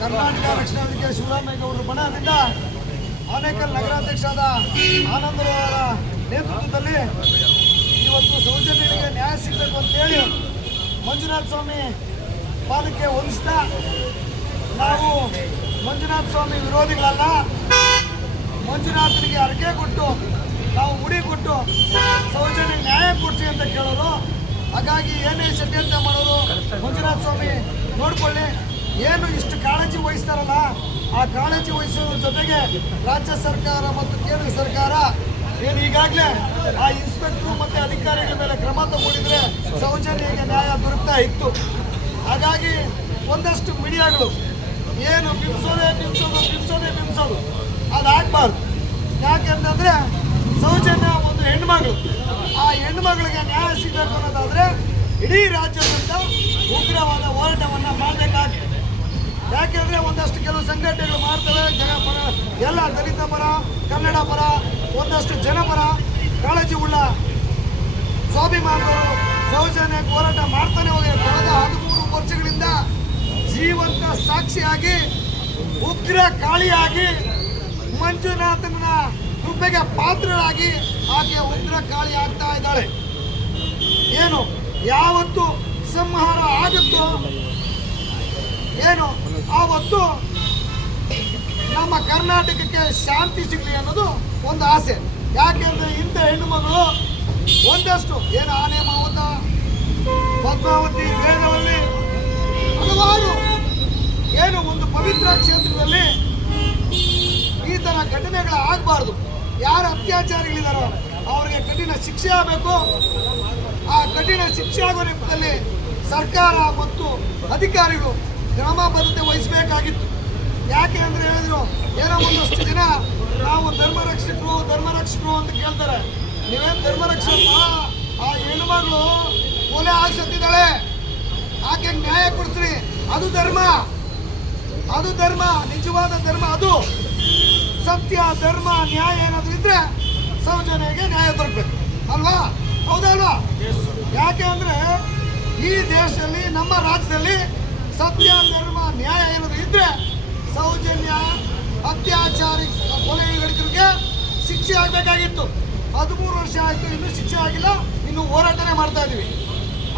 ಕರ್ನಾಟಕ ರಕ್ಷಣಾ ವೇದಿಕೆ ಶಿವರಾಮೇಗೌಡರ ಬಣದಿಂದ ಆನೇಕಲ್ ನಗರಾಧ್ಯಕ್ಷರಾದ ಆನಂದರವರ ನೇತೃತ್ವದಲ್ಲಿ ಇವತ್ತು ಸೌಜನ್ಯರಿಗೆ ನ್ಯಾಯ ಸಿಗಬೇಕು ಅಂತೇಳಿ ಮಂಜುನಾಥ ಸ್ವಾಮಿ ಪಾದಕ್ಕೆ ಹೊಲಿಸ್ತಾ ನಾವು ಮಂಜುನಾಥ ಸ್ವಾಮಿ ವಿರೋಧಿಗಳಲ್ಲ, ಮಂಜುನಾಥನಿಗೆ ಅರಕೆ ಕೊಟ್ಟು, ನಾವು ಉಡಿ ಕೊಟ್ಟು ಸೌಜನ್ಯ ನ್ಯಾಯ ಕೇಳೋರು ಹಾಗಾಗಿ ಏನೇ ಷಡ್ಯಂತ್ರ ಮಾಡೋರು ಮಂಜುನಾಥ ಸ್ವಾಮಿ ನೋಡ್ಕೊಳ್ಳಿ. ಏನು ಇಷ್ಟು ಕಾಳಜಿ ವಹಿಸ್ತಾರಲ್ಲ, ಆ ಕಾಳಜಿ ವಹಿಸೋದ್ರ ಜೊತೆಗೆ ರಾಜ್ಯ ಸರ್ಕಾರ ಮತ್ತು ಕೇಂದ್ರ ಸರ್ಕಾರ ಏನು ಈಗಾಗಲೇ ಆ ಇನ್ಸ್ಪೆಕ್ಟರ್ ಮತ್ತು ಅಧಿಕಾರಿಗಳ ಮೇಲೆ ಕ್ರಮ ತಗೊಂಡಿದ್ರೆ ಸೌಜನ್ಯಕ್ಕೆ ನ್ಯಾಯ ದೊರಕ್ತಾ ಇತ್ತು. ಹಾಗಾಗಿ ಒಂದಷ್ಟು ಮೀಡಿಯಾಗಳು ಏನು ಬಿಂಬಿಸೋದೇ ಬಿಂಬಿಸೋದು ಬಿಂಬಿಸೋದೇ ಬಿಂಬಿಸೋದು ಯಾಕೆ ಅಂತಂದರೆ ಸೌಜನ್ಯ ಒಂದು ಹೆಣ್ಮಗಳು ಆ ಹೆಣ್ಮಗಳಿಗೆ ನ್ಯಾಯ ಸಿಗಬೇಕು ಅನ್ನೋದಾದ್ರೆ ಇಡೀ ರಾಜ್ಯದಿಂದ ಉಗ್ರವಾದ ಹೋರಾಟವನ್ನು ಮಾಡಬೇಕಾಗಿದೆ ಯಾಕೆಂದರೆ ಒಂದಷ್ಟು ಕೆಲವು ಸಂಘಟನೆಗಳು ಮಾಡ್ತವೆ, ಜನ ಪರ, ಎಲ್ಲ ದಲಿತ ಪರ, ಕನ್ನಡ ಪರ, ಒಂದಷ್ಟು ಜನಪರ ಕಾಳಜಿ ಉಳ್ಳ ಸ್ವಾಭಿಮಾನಿಗಳು ಸೌಜನ್ಯ ಹೋರಾಟ ಮಾಡ್ತಾನೆ ಹೋಗಿ, ಕಳೆದ ಹದಿಮೂರು ವರ್ಷಗಳಿಂದ ಜೀವಂತ ಸಾಕ್ಷಿಯಾಗಿ, ಉಗ್ರ ಕಾಳಿಯಾಗಿ ಮಂಜುನಾಥನ ಕೃಪೆಗೆ ಪಾತ್ರರಾಗಿ ಆಕೆ ಉಗ್ರ ಕಾಳಿ ಆಗ್ತಾ ಇದ್ದಾಳೆ. ಏನು? ಯಾವತ್ತು ಸಂಹಾರ ಆಗುತ್ತೋ? ಏನು? ಆವತ್ತು ನಮ್ಮ ಕರ್ನಾಟಕಕ್ಕೆ ಶಾಂತಿ ಸಿಗಲಿ ಅನ್ನೋದು ಒಂದು ಆಸೆ. ಯಾಕೆಂದ್ರೆ ಇಂಥ ಹೆಣ್ಣು ಮಗಳು ಒಂದಷ್ಟು, ಏನು ಆನೆ ಮಾವುತ ಪದ್ಮಾವತಿ, ವೇದವಲ್ಲಿ ಹಲವಾರು, ಏನು ಒಂದು ಪವಿತ್ರ ಕ್ಷೇತ್ರದಲ್ಲಿ ಈ ಥರ ಘಟನೆಗಳು ಆಗಬಾರ್ದು. ಯಾರು ಅತ್ಯಾಚಾರಿಗಳಿದಾರೋ ಅವರಿಗೆ ಕಠಿಣ ಶಿಕ್ಷೆ ಆಗಬೇಕು. ಆ ಕಠಿಣ ಶಿಕ್ಷೆ ಆಗೋ ನೆಪದಲ್ಲಿ ಸರ್ಕಾರ ಮತ್ತು ಅಧಿಕಾರಿಗಳು ಗ್ರಾಮ ಬದ್ಧತೆ ವಹಿಸಬೇಕಾಗಿತ್ತು. ಯಾಕೆ ಅಂದ್ರೆ ಹೇಳಿದ್ರು, ಏನೋ ಒಂದಷ್ಟು ಜನ ನಾವು ಧರ್ಮರಕ್ಷಕರು ಧರ್ಮರಕ್ಷಕರು ಅಂತ ಕೇಳ್ತಾರೆ. ನೀವೇನು ಧರ್ಮರಕ್ಷಕ ಆ ಹೆಣ್ಮಗಳು ಕೊಲೆ ಆಗ್ಸತ್ತಿದ್ದಾಳೆ ಆಕೆ ನ್ಯಾಯ ಕೊಡ್ತೀರಿ ಅದು ಧರ್ಮ. ಅದು ಧರ್ಮ. ನಿಜವಾದ ಧರ್ಮ ಅದು. ಸತ್ಯ, ಧರ್ಮ, ನ್ಯಾಯ ಏನಾದ್ರೂ ಇದ್ರೆ ಸೌಜನ್ಯಗೆ ನ್ಯಾಯ ದೊರಕಬೇಕು ಅಲ್ವಾ? ಹೌದಲ್ವಾ? ಯಾಕೆ ಅಂದರೆ ಈ ದೇಶದಲ್ಲಿ, ನಮ್ಮ ರಾಜ್ಯದಲ್ಲಿ ಸತ್ಯ, ಧರ್ಮ, ನ್ಯಾಯ ಏನಾದ್ರು ಇದ್ದರೆ ಸೌಜನ್ಯ, ಅತ್ಯಾಚಾರಿ ಕೊಲೆಗಳಿಗೆ ಶಿಕ್ಷೆ ಆಗಬೇಕಾಗಿತ್ತು. ಹದಿಮೂರು ವರ್ಷ ಆಯಿತು, ಇನ್ನೂ ಶಿಕ್ಷೆ ಆಗಿಲ್ಲ, ಇನ್ನು ಹೋರಾಟನೇ ಮಾಡ್ತಾ ಇದ್ದೀವಿ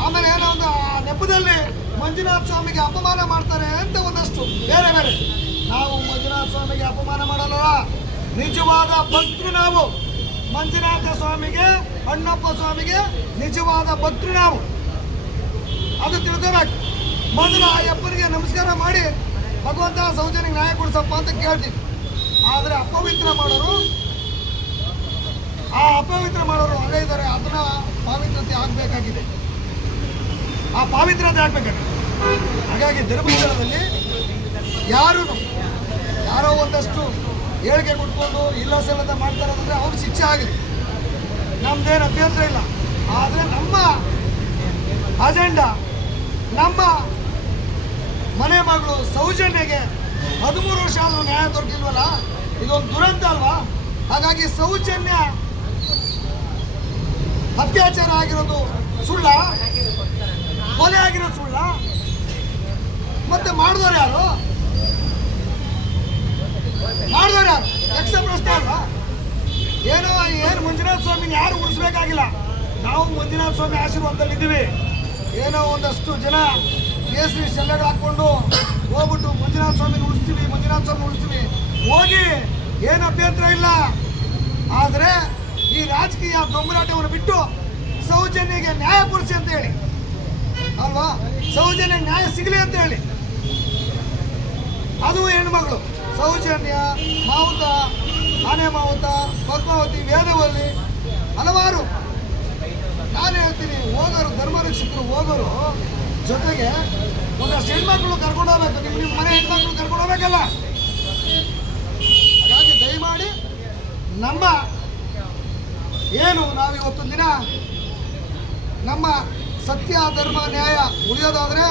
ಆಮೇಲೆ ಏನೋ ಒಂದು ಆ ನೆಪದಲ್ಲಿ ಮಂಜುನಾಥ ಸ್ವಾಮಿಗೆ ಅಪಮಾನ ಮಾಡ್ತಾರೆ ಅಂತ ಒಂದಷ್ಟು, ಬೇರೆ ಬೇರೆ. ನಾವು ಮಂಜುನಾಥ ಸ್ವಾಮಿಗೆ ಅಪಮಾನ ಮಾಡಲ್ಲ. ನಿಜವಾದ ಭಕ್ತಿ ನಾವು. ಮಂಜುನಾಥ ಸ್ವಾಮಿಗೆ ಅಣ್ಣಪ್ಪ ಸ್ವಾಮಿಗೆ ನಿಜವಾದ ಭಕ್ತರು ನಾವು. ಅದು ತಿಳ್ಕೋಬೇಕು ಮೊದಲು ಆ ಅಪ್ಪನಿಗೆ ನಮಸ್ಕಾರ ಮಾಡಿ, ಭಗವಂತ ಸೌಜನ್ಯ ನ್ಯಾಯ ಕೊಡಿಸಪ್ಪ ಅಂತ ಕೇಳ್ತೀವಿ. ಆದರೆ ಅಪವಿತ್ರ ಮಾಡೋರು, ಆ ಅಪವಿತ್ರ ಮಾಡೋರು ಅಲ್ಲೇ ಇದ್ದಾರೆ, ಅದನ್ನ ಪಾವಿತ್ರತೆ ಆಗಬೇಕಾಗಿದೆ. ಆ ಪಾವಿತ್ರತೆ ಆಗ್ಬೇಕಾಗಿದೆ. ಹಾಗಾಗಿ ಧರ್ಮಸ್ಥಳದಲ್ಲಿ ಯಾರು, ಯಾರೋ ಒಂದಷ್ಟು ಹೇಳಿಕೆ ಕೊಟ್ಕೊಂಡು ಇಲ್ಲ ಸಲ್ಲದ ಮಾಡ್ತಾರೆ ಅಂದರೆ ಅವ್ರ ಶಿಕ್ಷೆ ಆಗಲಿ. ನಮ್ದೇನು ಅಭ್ಯಂತರ ಇಲ್ಲ. ಆದರೆ ನಮ್ಮ ಅಜೆಂಡಾ ನಮ್ಮ ಮನೆ ಮಗಳು ಸೌಜನ್ಯಗೆ ಹದಿಮೂರು ವರ್ಷ ಆದರೂ ನ್ಯಾಯ ದೊರಕಿಲ್ವಲ್ಲ? ಇದೊಂದು ದುರಂತ ಅಲ್ವಾ? ಹಾಗಾಗಿ ಸೌಜನ್ಯ ಅತ್ಯಾಚಾರ ಆಗಿರೋದು ಸುಳ್ಳ? ಕೊಲೆ ಆಗಿರೋದು ಸುಳ್ಳ? ಮತ್ತೆ ಮಾಡಿದವ್ರು ಯಾರು? ಮಾಡಿದವ್ರು? ಯಾರು ಯಕ್ಷ ಪ್ರಶ್ನೆ ಅಲ್ವಾ ಏನೋ ಏನು ಮಂಜುನಾಥ ಸ್ವಾಮಿನ ಯಾರು ಉಳಿಸ್ಬೇಕಾಗಿಲ್ಲ. ನಾವು ಮಂಜುನಾಥ ಸ್ವಾಮಿ ಆಶೀರ್ವಾದದಲ್ಲಿ ಇದ್ದೀವಿ. ಏನೋ ಒಂದಷ್ಟು ಜನ ಕೇಸರಿ ಶಲ್ಯಗಳು ಹಾಕ್ಕೊಂಡು ಹೋಗ್ಬಿಟ್ಟು ಮಂಜುನಾಥ ಸ್ವಾಮಿ ಸ್ವಾಮಿ ಉಳಿಸ್ತೀವಿ. ಹೋಗಿ ಏನು ಅಭ್ಯಂತರ ಇಲ್ಲ. ಆದರೆ ಈ ರಾಜಕೀಯ ದೊಂಬರಾಟವನ್ನು ಬಿಟ್ಟು ಸೌಜನ್ಯಗೆ ನ್ಯಾಯ ಕೊಡಿಸಿ ಅಂತ ಹೇಳಿ. ಅಲ್ವಾ? ಸೌಜನ್ಯ ನ್ಯಾಯ ಸಿಗಲಿ ಅಂತ ಹೇಳಿ. ಅದು ಹೆಣ್ಮಗಳು ಸೌಜನ್ಯ ಮಾವುತ, ಆನೆ ಮಾವುತ, ಪದ್ಮಾವತಿ, ವೇದವಲ್ಲಿ ಹಲವಾರು. ನಾನು ಹೇಳ್ತೀನಿ, ಹೋಗೋರು ಧರ್ಮ ರಕ್ಷಕರು ಹೋಗೋರು ಜೊತೆಗೆ ಒಂದಷ್ಟು ಹೆಣ್ಮಕ್ಳು ಕರ್ಕೊಂಡು ಹೋಗ್ಬೇಕು. ನಿಮ್ಮ ನಿಮ್ಮ ಮನೆ ಹೆಣ್ಮಕ್ಳು ಕರ್ಕೊಂಡು ಹೋಗ್ಬೇಕಲ್ಲ? ಹಾಗಾಗಿ ದಯಮಾಡಿ ನಮ್ಮ ಏನು ನಾವಿವತ್ತು ದಿನ ನಮ್ಮ ಸತ್ಯ, ಧರ್ಮ, ನ್ಯಾಯ ಉಳಿಯೋದಾದರೆ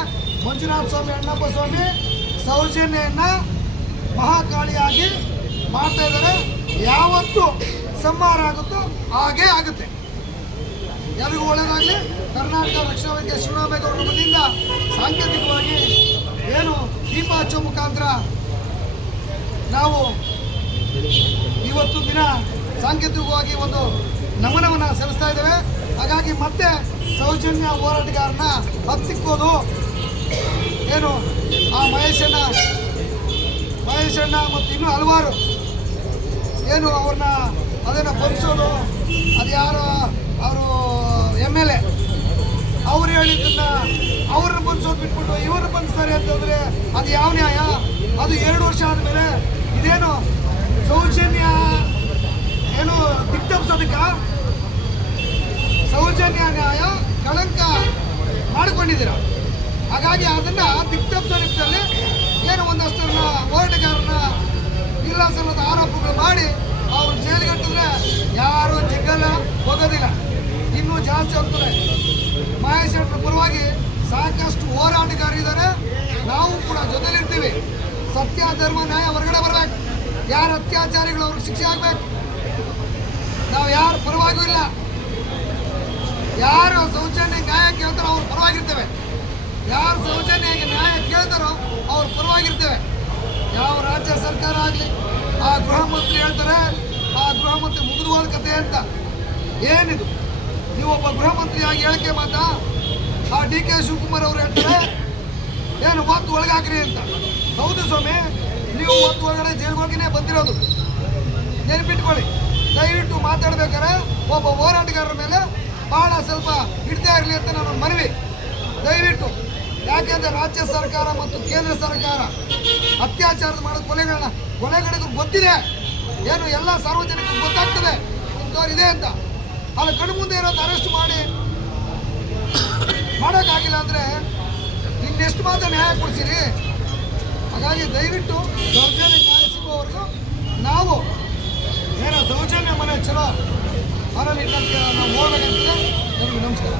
ಮಂಜುನಾಥ ಸ್ವಾಮಿ, ಅಣ್ಣಪ್ಪ ಸ್ವಾಮಿ ಸೌಜನ್ಯನ್ನ ಮಹಾಕಾಳಿಯಾಗಿ ಮಾಡ್ತಾ ಇದ್ದಾರೆ. ಯಾವತ್ತು ಸಂಹಾರ ಆಗುತ್ತೋ ಹಾಗೇ ಆಗುತ್ತೆ. ಎಲ್ರಿಗೂ ಒಳ್ಳೆಯದಾಗಲಿ ಕರ್ನಾಟಕ ರಕ್ಷಣಾ ವೇದಿಕೆ ಶಿವರಾಮೇಗೌಡರ ವತಿಯಿಂದ ಸಾಂಕೇತಿಕವಾಗಿ ಏನು ದೀಪ ಹಚ್ಚೋ ಮುಖಾಂತರ ನಾವು ಇವತ್ತು ದಿನ ಸಾಂಕೇತಿಕವಾಗಿ ಒಂದು ನಮನವನ್ನು ಸಲ್ಲಿಸ್ತಾ ಇದ್ದೇವೆ. ಹಾಗಾಗಿ ಮತ್ತೆ ಸೌಜನ್ಯ ಹೋರಾಟಗಾರನ ಹತ್ತಿಕ್ಕೋದು ಏನು ಆ ಮಹೇಶಣ್ಣ ಮಹೇಶಣ್ಣ ಮತ್ತು ಇನ್ನೂ ಹಲವಾರು. ಏನು ಅವ್ರನ್ನ ಅದನ್ನು ಬಂಧಿಸೋದು ಅದು ಯಾರು ಅವರು ಎಂ ಎಲ್ ಎ. ಅವ್ರು ಹೇಳಿದ್ದನ್ನು ಅವ್ರನ್ನ ಬಂಧಿಸೋದು ಬಿಟ್ಬಿಟ್ಟು ಇವ್ರನ್ನ ಬಂಧಿಸ್ತಾರೆ ಅಂತಂದರೆ ಅದು ಯಾವ ನ್ಯಾಯ? ಅದು ಎರಡು ವರ್ಷ ಆದಮೇಲೆ ಇದೇನು ಸೌಜನ್ಯ ಏನು ದಿಗ್ತಪ್ಸೋದಕ್ಕ ಸೌಜನ್ಯ ನ್ಯಾಯ ಕಳಂಕ ಮಾಡಿಕೊಂಡಿದ್ದೀರ ಹಾಗಾಗಿ ಅದನ್ನ ದಿಗ್ತಪ್ಸೋ ನಿಟ್ಟಿನಲ್ಲಿ ಏನು ಒಂದಷ್ಟನ್ನ ಹೋರಾಟಗಾರನ ಇಲ್ಲ ಸಲ್ಲದ ಆರೋಪಗಳು ಮಾಡಿ ಅವ್ರು ಜೈಲಿಗೆ ಕಟ್ಟಿದ್ರೆ ಯಾರು ಜಿಗ್ಗಲ್ಲ ಹೋಗೋದಿಲ್ಲ ಇನ್ನೂ ಜಾಸ್ತಿ ಹೋಗ್ತಾರೆ ಮಹೇಶ್ ಶೆಟ್ಟರ ಪರವಾಗಿ ಸಾಕಷ್ಟು ಹೋರಾಟಗಾರರಿದ್ದಾರೆ ನಾವು ಕೂಡ ಜೊತೆಲಿರ್ತೀವಿ ಸತ್ಯ ಧರ್ಮ ನ್ಯಾಯ ಹೊರಗಡೆ ಬರ್ಬೇಕು. ಯಾರು ಅತ್ಯಾಚಾರಿಗಳು ಅವ್ರಿಗೆ ಶಿಕ್ಷೆ ಆಗ್ಬೇಕು? ನಾವು ಯಾರು ಪರವಾಗಿಲ್ಲ. ಯಾರು ಸೌಜನ್ಯ ನ್ಯಾಯ ಕೇಳ್ತಾರೋ ಅವ್ರು ಪರವಾಗಿರ್ತೇವೆ. ಯಾರು ಸೌಜನ್ಯ ನ್ಯಾಯ ಕೇಳ್ತಾರೋ ಅವ್ರು ಪರವಾಗಿರ್ತೇವೆ. ಯಾವ ರಾಜ್ಯ ಸರ್ಕಾರ ಆಗಲಿ, ಆ ಗೃಹ ಮಂತ್ರಿ ಹೇಳ್ತಾರೆ, ಆ ಗೃಹ ಮಂತ್ರಿ ಮುಗಿದು ಹೋದ ಕತೆ ಅಂತ. ಏನಿದು? ನೀವು ಒಬ್ಬ ಗೃಹ ಮಂತ್ರಿಯಾಗಿ ಹೇಳಿಕೆ ಮಾತಾ? ಆ ಡಿ ಕೆ ಶಿವಕುಮಾರ್ ಅವರು ಹೇಳ್ತಾರೆ, ಏನು ಮಾತು ಒಳಗಾಕ್ರಿ ಅಂತ. ಹೌದು ಸ್ವಾಮಿ, ನೀವು ಒಂದು ಒಳಗಡೆ ಜೈಲ್ಗೋಗಿನೇ ಬಂದಿರೋದು. ನೆನಪಿಟ್ಕೊಳ್ಳಿ. ದಯವಿಟ್ಟು ಮಾತಾಡ್ಬೇಕಾರೆ ಒಬ್ಬ ಹೋರಾಟಗಾರರ ಮೇಲೆ ಬಹಳ ಸ್ವಲ್ಪ ಹಿಡ್ತಾ ಇರಲಿ ಅಂತ ನಾನು ಮನವಿ. ದಯವಿಟ್ಟು ಯಾಕೆಂದ್ರೆ ರಾಜ್ಯ ಸರ್ಕಾರ ಮತ್ತು ಕೇಂದ್ರ ಸರ್ಕಾರ ಅತ್ಯಾಚಾರದ ಮಾಡೋದು ಕೊಲೆಗಳನ್ನ ಕೊಲೆಗಳಿಗೂ ಗೊತ್ತಿದೆ. ಏನು ಎಲ್ಲ ಸಾರ್ವಜನಿಕರಿಗೆ ಗೊತ್ತಾಗ್ತದೆ. ಇಂಥವ್ರು ಇದೆ ಅಂತ. ಅಲ್ಲಿ ಕಣ್ಣು ಮುಂದೆ ಇರೋದು ಅರೆಸ್ಟ್ ಮಾಡಿ. ಮಾಡೋಕ್ಕಾಗಿಲ್ಲ ಅಂದರೆ ಇನ್ನೆಷ್ಟು ಮಾತ್ರ ನ್ಯಾಯ ಕೊಡ್ತೀರಿ ಹಾಗಾಗಿ ದಯವಿಟ್ಟು ದೌರ್ಜನ್ಯ ನ್ಯಾಯ ಸಿಗುವವರೆಗೂ ನಾವು ಏನೋ ದೌರ್ಜನ್ಯ ಮನೆ ಚಲೋ ಅವರಲ್ಲಿ ನಾವು ಹೋಗಬೇಕಂತ ನಮಗೆ ನಮಸ್ಕಾರ.